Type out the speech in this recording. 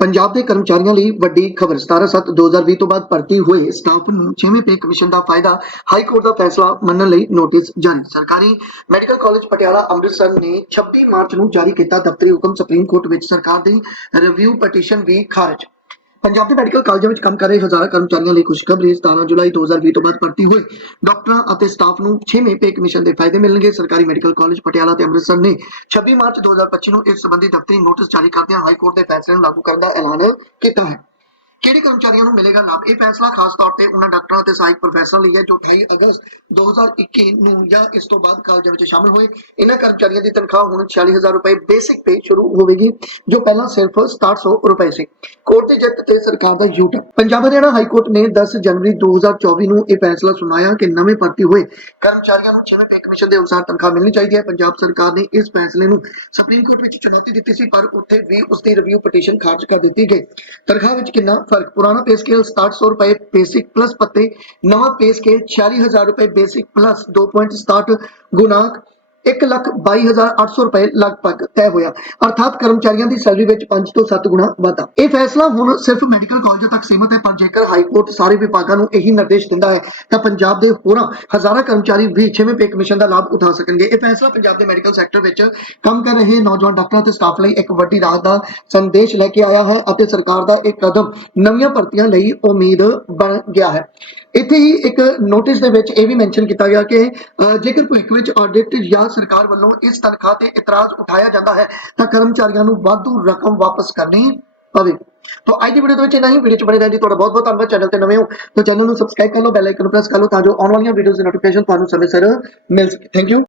ਪੰਜਾਬ ਦੇ ਕਰਮਚਾਰੀਆਂ ਲਈ ਵੱਡੀ ਖਬਰ। 17/7/2020 ਤੋਂ ਬਾਅਦ ਭਰਤੀ ਹੋਏ ਸਟਾਫ ਨੂੰ 6ਵੇਂ ਪੇ ਕਮਿਸ਼ਨ ਦਾ ਫਾਇਦਾ ਹਾਈ ਕੋਰਟ ਦਾ ਫੈਸਲਾ ਮੰਨਣ ਲਈ ਨੋਟਿਸ ਜਾਰੀ। ਸਰਕਾਰੀ ਮੈਡੀਕਲ ਕਾਲਜ ਪਟਿਆਲਾ ਅੰਮ੍ਰਿਤਸਰ ਨੇ 26 ਮਾਰਚ ਨੂੰ ਜਾਰੀ ਕੀਤਾ ਦਫ਼ਤਰੀ ਹੁਕਮ ਸੁਪਰੀਮ ਕੋਰਟ ਵਿੱਚ ਸਰਕਾਰ ਦੀ ਰਿਵਿਊ ਪਟੀਸ਼ਨ ਵੀ ਖਾਰਜ। ਪੰਜਾਬ ਦੇ ਮੈਡੀਕਲ ਕਾਲਜਾਂ ਵਿੱਚ ਕੰਮ ਕਰ ਰਹੇ ਹਜ਼ਾਰਾਂ ਕਰਮਚਾਰੀਆਂ ਲਈ ਖੁਸ਼ਖਬਰੀ 17 ਜੁਲਾਈ 2020 ਤੋਂ ਬਾਅਦ ਭਰਤੀ ਹੋਏ। ਡਾਕਟਰਾਂ ਅਤੇ ਸਟਾਫ ਨੂੰ 6ਵੇਂ ਪੇ ਕਮਿਸ਼ਨ ਦੇ ਫਾਇਦੇ ਮਿਲਣਗੇ। ਸਰਕਾਰੀ ਮੈਡੀਕਲ ਕਾਲਜ ਪਟਿਆਲਾ ਤੇ ਅੰਮ੍ਰਿਤਸਰ ਨੇ 26 ਮਾਰਚ 2025 ਨੂੰ ਇਸ ਸੰਬੰਧੀ ਦਫ਼ਤਰੀ ਨੋਟਿਸ ਜਾਰੀ ਕਰਦਿਆਂ ਹਾਈ ਕੋਰਟ ਦੇ ਫੈਸਲੇ ਨੂੰ ਲਾਗੂ ਕਰਨ ਦਾ ਐਲਾਨ ਕੀਤਾ ਹੈ। ਕਿਹੜੇ ਕਰਮਚਾਰੀਆਂ ਨੂੰ ਮਿਲੇਗਾ ਲਾਭ? ਇਹ ਫੈਸਲਾ ਖਾਸ ਤੌਰ ਤੇ ਉਹਨਾਂ ਡਾਕਟਰਾਂ ਅਤੇ ਸਹਾਇਕ ਪ੍ਰੋਫੈਸਰਾਂ ਲਈ ਹੈ ਜੋ 28 ਅਗਸਤ 2021 ਨੂੰ ਜਾਂ ਇਸ ਤੋਂ ਬਾਅਦ ਕਾਲਜਾਂ ਵਿੱਚ ਸ਼ਾਮਲ ਹੋਏ। ਇਹਨਾਂ ਕਰਮਚਾਰੀਆਂ ਦੀ ਤਨਖਾਹ ਹੁਣ 46000 ਰੁਪਏ ਬੇਸਿਕ ਪੇ ਸ਼ੁਰੂ ਹੋਵੇਗੀ, ਜੋ ਪਹਿਲਾਂ ਸਿਰਫ 6700 ਰੁਪਏ ਸੀ। ਕੋਰਟ ਦੇ ਜੱਜ ਤੇ ਸਰਕਾਰ ਦਾ ਯੂਟ ਪੰਜਾਬ ਹਰਿਆਣਾ ਹਾਈ ਕੋਰਟ ਨੇ 10 ਜਨਵਰੀ 2024 ਨੂੰ ਇਹ ਫੈਸਲਾ ਸੁਣਾਇਆ ਕਿ ਨਵੇਂ ਭਰਤੀ ਹੋਏ ਕਰਮਚਾਰੀਆਂ ਨੂੰ 6ਵੇਂ ਪੇ ਕਮਿਸ਼ਨ ਦੇ ਅਨੁਸਾਰ ਤਨਖਾਹ ਮਿਲਣੀ ਚਾਹੀਦੀ ਹੈ। ਪੰਜਾਬ ਸਰਕਾਰ ਨੇ ਇਸ ਫੈਸਲੇ ਨੂੰ ਸੁਪਰੀਮ ਕੋਰਟ ਵਿੱਚ ਚੁਣੌਤੀ ਦਿੱਤੀ ਸੀ, ਪਰ ਉੱਥੇ ਵੀ ਉਸ ਦੀ ਰਿਵਿਊ ਪਟੀਸ਼ਨ ਖਾਰਜ ਕਰ ਦਿੱਤੀ ਗਈ। ਤਨਖਾਹ ਵਿੱਚ ਕਿੰਨਾ ਫ਼ਰਕ ਪੁਰਾਣਾ ਪੇ ਸਕੇਲ 6700 ਰੁਪਏ ਬੇਸਿਕ ਪਲੱਸ ਪੱਤੇ ਨਵਾਂ ਪੇ ਸਕੇਲ 46000 ਰੁਪਏ ਬੇਸਿਕ ਪਲੱਸ 2.67 ਗੁਣਾਕ 122800 ਰੁਪਏ ਲਗਭਗ ਤੈਅ ਹੋਇਆ। ਅਰਥਾਤ ਕਰਮਚਾਰੀਆਂ ਦੀ ਸੈਲਰੀ ਵਿੱਚ 5 ਤੋਂ 7 ਗੁਣਾ ਵਾਧਾ। ਇਹ ਫੈਸਲਾ ਹੁਣ ਸਿਰਫ ਮੈਡੀਕਲ ਕਾਲਜਾਂ ਤੱਕ ਸੀਮਤ ਹੈ, ਪਰ ਜੇਕਰ ਹਾਈ ਕੋਰਟ ਸਾਰੇ ਵਿਭਾਗਾਂ ਨੂੰ ਇਹੀ ਨਿਰਦੇਸ਼ ਦਿੰਦਾ ਹੈ, ਤਾਂ ਪੰਜਾਬ ਦੇ ਹੋਰਾਂ ਹਜ਼ਾਰਾਂ ਕਰਮਚਾਰੀ ਵੀ 6ਵੇਂ ਪੇ ਕਮਿਸ਼ਨ ਦਾ ਲਾਭ ਉਠਾ ਸਕਣਗੇ। ਇਹ ਫੈਸਲਾ ਪੰਜਾਬ ਦੇ ਮੈਡੀਕਲ ਸੈਕਟਰ ਵਿੱਚ ਕੰਮ ਕਰ ਰਹੇ ਨੌਜਵਾਨ ਡਾਕਟਰਾਂ ਤੇ ਸਟਾਫ ਲਈ ਇੱਕ ਵੱਡੀ ਰਾਹਤ ਦਾ ਸੰਦੇਸ਼ ਲੈ ਕੇ ਆਇਆ ਹੈ ਅਤੇ ਸਰਕਾਰ ਦਾ ਇਹ ਕਦਮ ਨਵੀਆਂ ਭਰਤੀਆਂ ਲਈ ਉਮੀਦ ਬਣ ਗਿਆ ਹੈ। ਇੱਥੇ ਹੀ ਇੱਕ ਨੋਟਿਸ ਦੇ ਵਿੱਚ ਇਹ ਵੀ ਮੈਂਸ਼ਨ ਕੀਤਾ ਗਿਆ ਕਿ ਜੇਕਰ ਭਵਿੱਖ ਵਿੱਚ ਆਡਿਟ ਜਾਂ ਸਰਕਾਰ ਵੱਲੋਂ ਇਸ ਤਨਖਾਹ ਤੇ ਇਤਰਾਜ਼ ਉਠਾਇਆ ਜਾਂਦਾ ਹੈ ਤਾਂ ਕਰਮਚਾਰੀਆਂ ਨੂੰ ਵਾਧੂ ਰਕਮ ਵਾਪਸ ਕਰਨੀ ਪਵੇ। ਤਾਂ ਅੱਜ ਦੀ ਵੀਡੀਓ ਦੇ ਵਿੱਚ ਇੰਨਾ ਹੀ। ਵੀਡੀਓ ਚ ਬਣੇ ਰਹਿਣ ਦੀ ਤੁਹਾਡਾ ਬਹੁਤ ਬਹੁਤ ਧੰਨਵਾਦ। ਚੈਨਲ ਤੇ ਨਵੇਂ ਹੋ ਤਾਂ ਚੈਨਲ ਨੂੰ ਸਬਸਕ੍ਰਾਈਬ ਕਰ ਲਓ ਬੈਲ ਆਈਕਨ ਪ੍ਰੈਸ ਕਰ ਲਓ ਤਾਂ ਜੋ ਆਉਣ ਵਾਲੀਆਂ ਵੀਡੀਓਜ਼ ਦੀ ਨੋਟੀਫਿਕੇਸ਼ਨ ਤੁਹਾਨੂੰ ਸਮੇਂ ਸਿਰ ਮਿਲ ਸਕੇ। Thank you